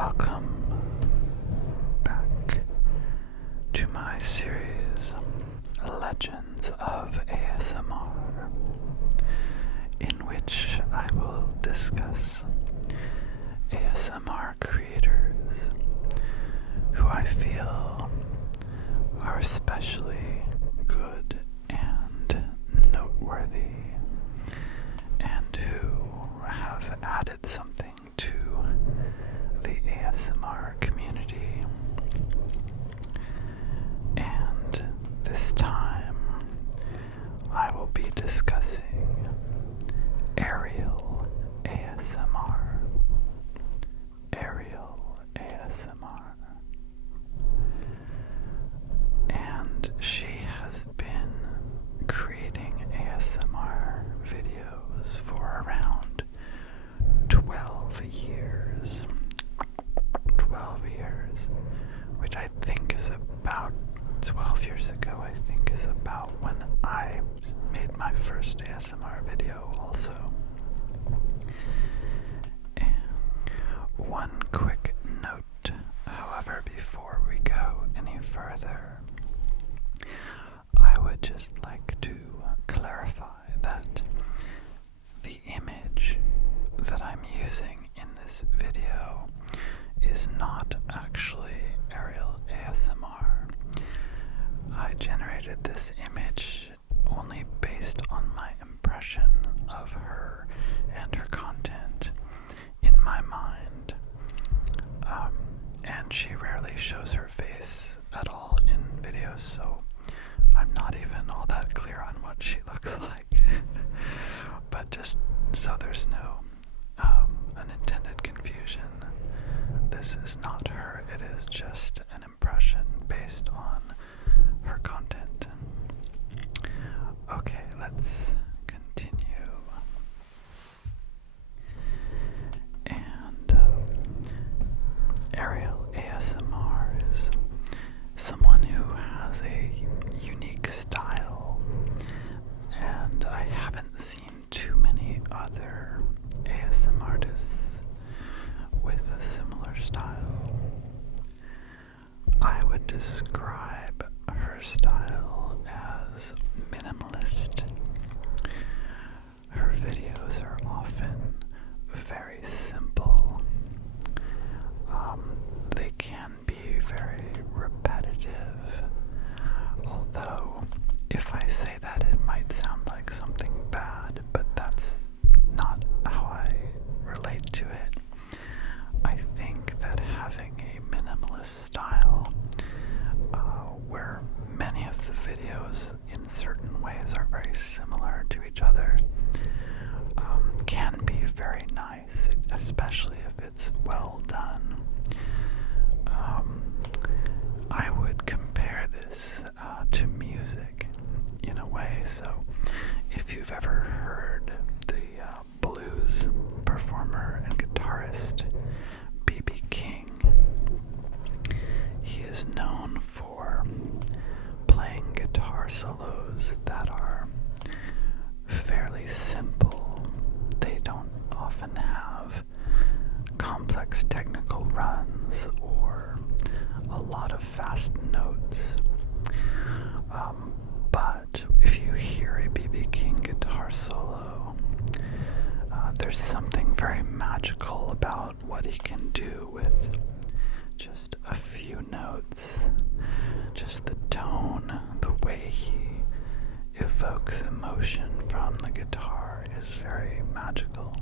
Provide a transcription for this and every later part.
Welcome back to my series, Legends of ASMR, in which I will discuss ASMR creators who I feel are especially good and noteworthy, and who have added something to the ASMR community. And this time I will be discussing Ariel ASMR. Ariel ASMR. And she has been creating ASMR videos for around 12 years. 12 years, which I think is about 12 years ago, I think is about when I made my first ASMR video also. And one quick note, however, before we go any further, I would just like to clarify that the image that I'm using in this video is not actually Ariel ASMR. I generated this image only based on my impression of her and her content in my mind. And she rarely shows her face at all in videos, so I'm not even all that clear on what she looks like. But just so there's no unintended confusion, this is not her. It is just an impression based on her content. Okay, let's continue. And Ariel ASMR is someone who has a unique style, and I haven't seen too many other ASMR artists with a similar style. I would describe her style as minimalist. Her videos are often very simple. They can be very repetitive, although if I say that it might sound like something bad, but that's not how I relate to it. I think that having a minimalist style, where many of the videos in certain ways are very similar to each other, can be very nice, especially if it's well done. I would compare this to music in a way. So if you've ever heard the blues performer and guitarist B.B. King, he is known for playing guitar solos that are fairly simple. They don't often have complex technical runs or a lot of fast notes. But if you hear a B.B. King guitar solo, there's something very magical about what he can do with just a few notes. Just the tone, the way he evokes emotion from the guitar is very magical.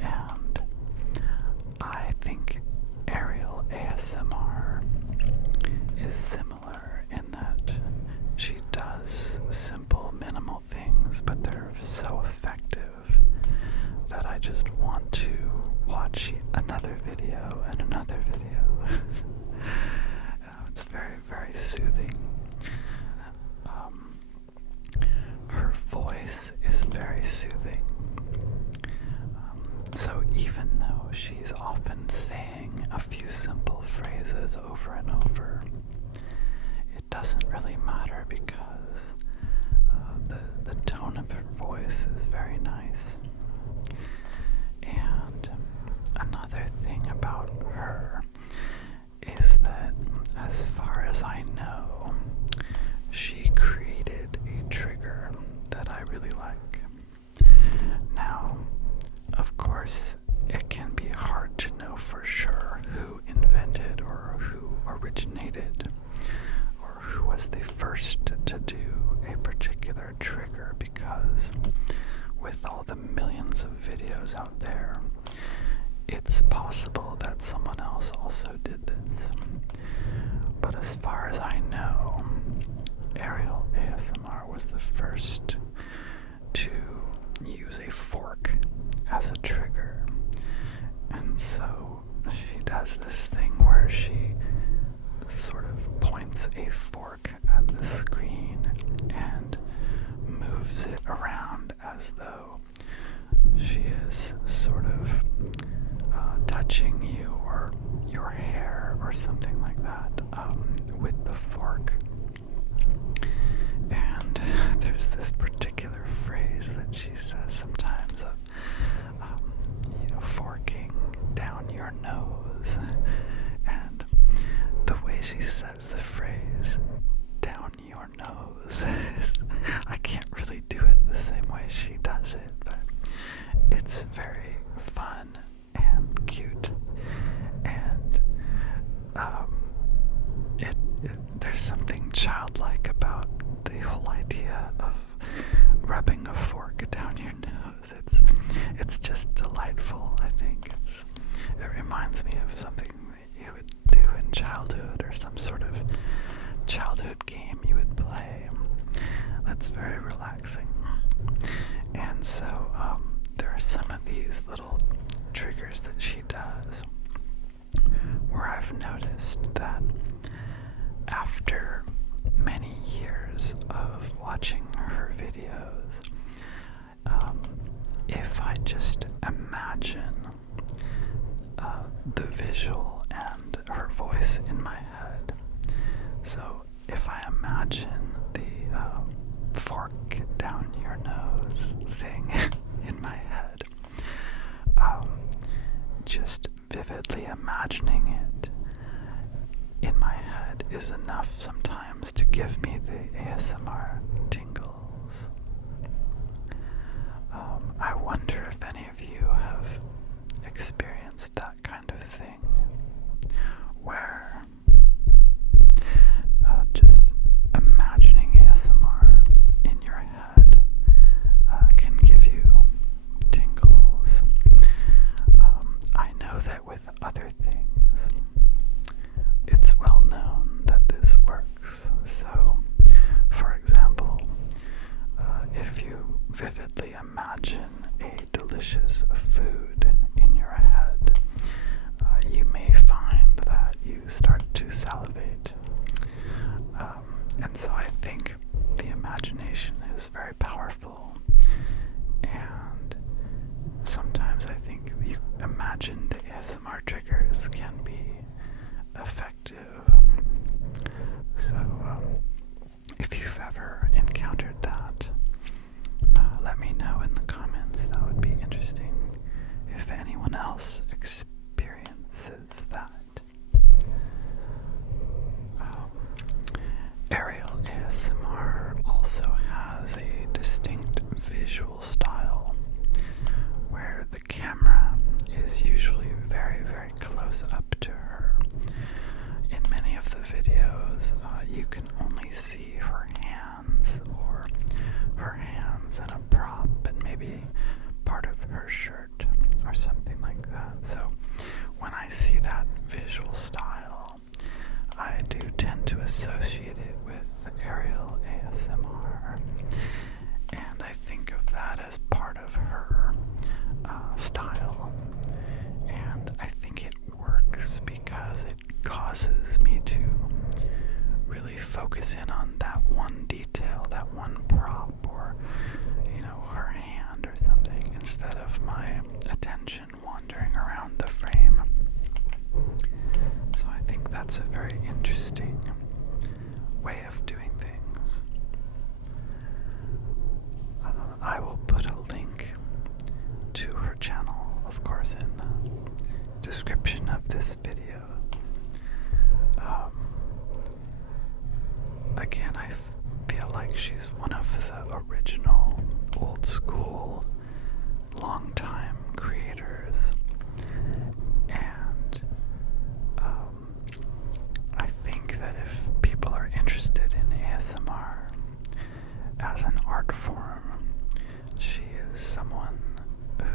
And I think Ariel ASMR is similar in that she does simple, minimal things, but they're so effective that I just want to watch another video and another video. It's very, very soothing. Her voice is very soothing. So even though she's often saying a few simple phrases over and over, it doesn't really matter because the tone of her voice is very nice. And another thing about her it's possible that someone else also did this. But as far as I know, Ariel ASMR was the first to use a fork as a trigger. And so she does this thing where she sort of points a fork at the screen and moves it around as though she is sort of touching you or your hair or something like that with the fork. And there's this particular phrase that she says sometimes of, forking down your nose. And the way she says the phrase, down your nose, I can't really do it the same way she does it, but it's very fun and cute. And there's something childlike about the whole idea of rubbing a fork down your nose. It's just delightful. I think it reminds me of something that you would do in childhood, or some sort of childhood game you would play. That's very relaxing. And so there are some of these little triggers that she does where I've noticed that after many years of watching her videos, if I just imagine the visual and her voice in my head, so if I imagine the fork down your nose thing in my head, just vividly imagining it in my head is enough sometimes to give me the ASMR tingles. I wonder if any of you have experienced that kind of thing, where just imagining ASMR in your head can give you tingles. I know that with other things, it's well known that this works. So, for example, if you vividly imagine a delicious food in your head, you may find that you start to salivate. And so I think the imagination is very powerful, and sometimes I think the imagined ASMR triggers can be effective. So if you've ever encountered that, let me know in the comments. That would be interesting if anyone else experiences that. Ariel ASMR also has a distinct visual style where the camera is usually very, very close up to her. In many of the videos, you can only see her hands, or her hands and a prop, and maybe part of her shirt or something like that. So when I see that visual style, I do tend to associate it with Ariel ASMR, and I think of that as part of her style, and I think it works because it causes me to really focus in on that one detail, that one prop, or her hand or something, instead of my attention wandering around the frame. So I think that's a very interesting way of doing things. I will put a link to her channel, of course, in the description of this video. Again, I feel like she's one of the original, old school, long-time creators, and I think that if people are interested in ASMR as an art form, she is someone who,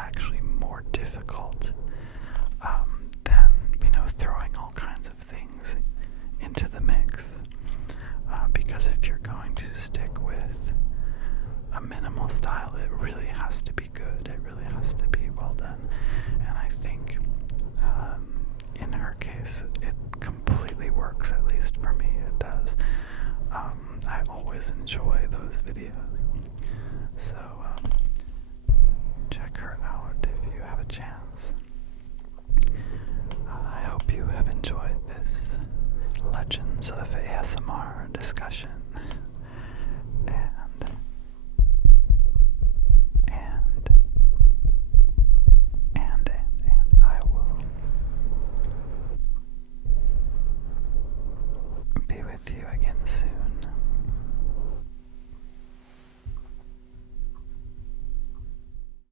actually more difficult than, throwing all kinds of things into the mix. Because if you're going to stick with a minimal style, it really has to be good. It really has to be well done. And I think in her case, it completely works, at least for me, it does. I always enjoy those videos. So check her out if you have a chance. I hope you have enjoyed this Legends of ASMR discussion. And I will be with you again soon.